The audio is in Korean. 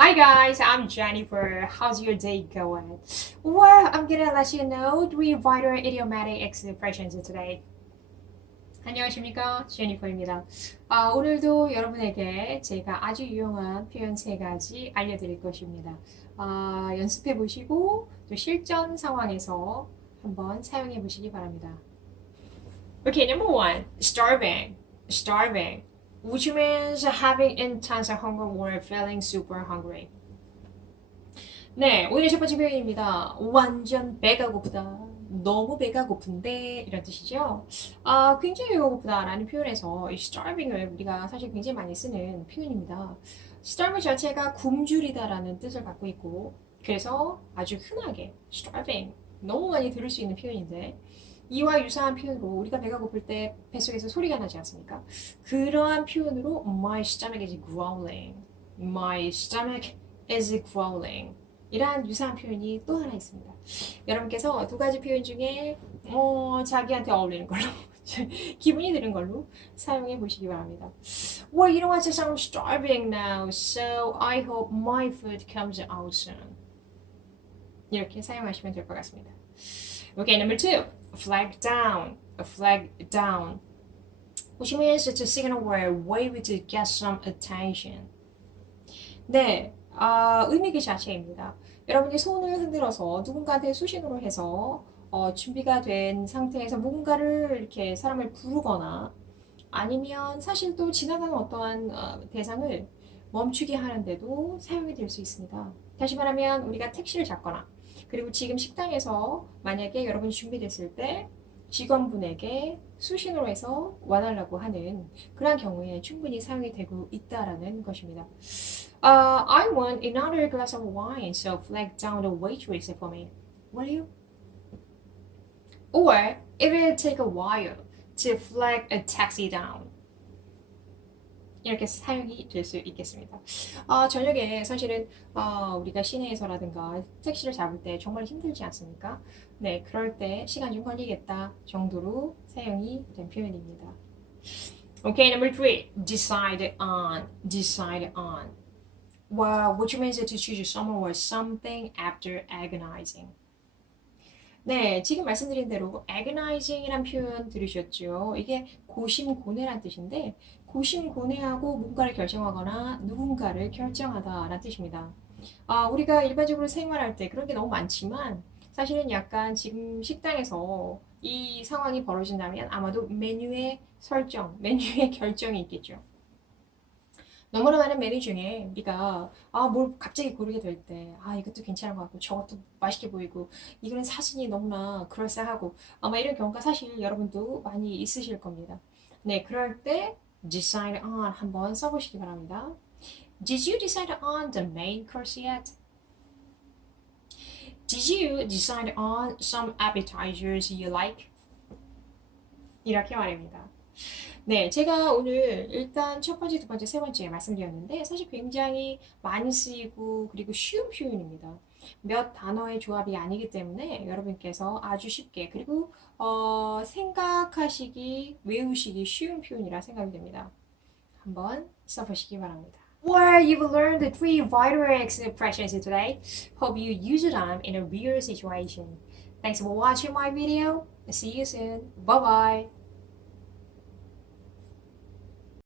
Hi guys, I'm Jennifer. How's your day going? Well, I'm gonna let you know three vital idiomatic expressions today. 안녕하십니까? 제니퍼입니다. 오늘도 여러분에게 제가 아주 유용한 표현 세 가지 알려드릴 것입니다. 연습해 보시고 또 실전 상황에서 한번 사용해 보시기 바랍니다. Okay, number one, starving. Starving, which means having intense hunger or feeling super hungry. 네, 오늘의 첫 번째 표현입니다. 완전 배가 고프다. 너무 배가 고픈데 이런 뜻이죠. 굉장히 배가 고프다라는 표현에서 이 starving을 우리가 사실 굉장히 많이 쓰는 표현입니다. starve 자체가 굶주리다라는 뜻을 갖고 있고 그래서 아주 흔하게 starving 너무 많이 들을 수 있는 표현인데 이와 유사한 표현으로 우리가 배가 고플 때 뱃속에서 소리가 나지 않습니까? 그러한 표현으로 My stomach is growling. My stomach is growling. 이러한 유사한 표현이 또 하나 있습니다. 여러분께서 두 가지 표현 중에 자기한테 어울리는 걸로 기분이 드는 걸로 사용해 보시기 바랍니다. Well, you know what? I'm starving now, so I hope my food comes out soon. 이렇게 사용하시면 될 것 같습니다. Okay, number two, flag down. A flag down, which means to signal or wave to get some attention. 네, 의미 그 자체입니다. 여러분이 손을 흔들어서 누군가한테 수신호를 해서 준비가 된 상태에서 뭔가를 이렇게 사람을 부르거나 아니면 사실 또 지나가는 어떠한 대상을 멈추게 하는데도 사용이 될 수 있습니다. 다시 말하면 우리가 택시를 잡거나 그리고 지금 식당에서 만약에 여러분이 준비됐을 때 직원분에게 수신호로 해서 와달라고 하는 그런 경우에 충분히 사용이 되고 있다라는 것입니다. I want another glass of wine, so flag down the waitress for me. Will you? Or it will take a while to flag a taxi down. 이렇게 사용이 될 수 있겠습니다. 저녁에 사실은 우리가 시내에서라든가 택시를 잡을 때 정말 힘들지 않습니까? 네, 그럴 때 시간 좀 걸리겠다 정도로 사용이 된 표현입니다. Okay, number three, decide on. Decide on. Well, which means to choose someone or something after agonizing. 네, 지금 말씀드린 대로 agonizing이란 표현 들으셨죠? 이게 고심고뇌란 뜻인데 고심고뇌하고 뭔가를 결정하거나 누군가를 결정하다라는 뜻입니다. 우리가 일반적으로 생활할 때 그런 게 너무 많지만 사실은 약간 지금 식당에서 이 상황이 벌어진다면 아마도 메뉴의 설정, 메뉴의 결정이 있겠죠. 너무나 많은 메뉴 중에 우리가 뭘 갑자기 고르게 될 때 이것도 괜찮은 것 같고 저것도 맛있게 보이고 이거는 사진이 너무나 그럴싸하고 아마 이런 경우가 사실 여러분도 많이 있으실 겁니다. 네, 그럴 때 decide on 한번 써보시기 바랍니다. Did you decide on the main course yet? Did you decide on some appetizers you like? 이렇게 말입니다. 네, 제가 오늘 일단 첫 번째, 두 번째, 세 번째 말씀드렸는데 사실 굉장히 많이 쓰이고 그리고 쉬운 표현입니다. 몇 단어의 조합이 아니기 때문에 여러분께서 아주 쉽게 그리고 생각하시기, 외우시기 쉬운 표현이라 생각이 됩니다. 한번 써보시기 바랍니다. Well, you've learned the three vital expressions today. Hope you use them in a real situation. Thanks for watching my video. See you soon. Bye bye.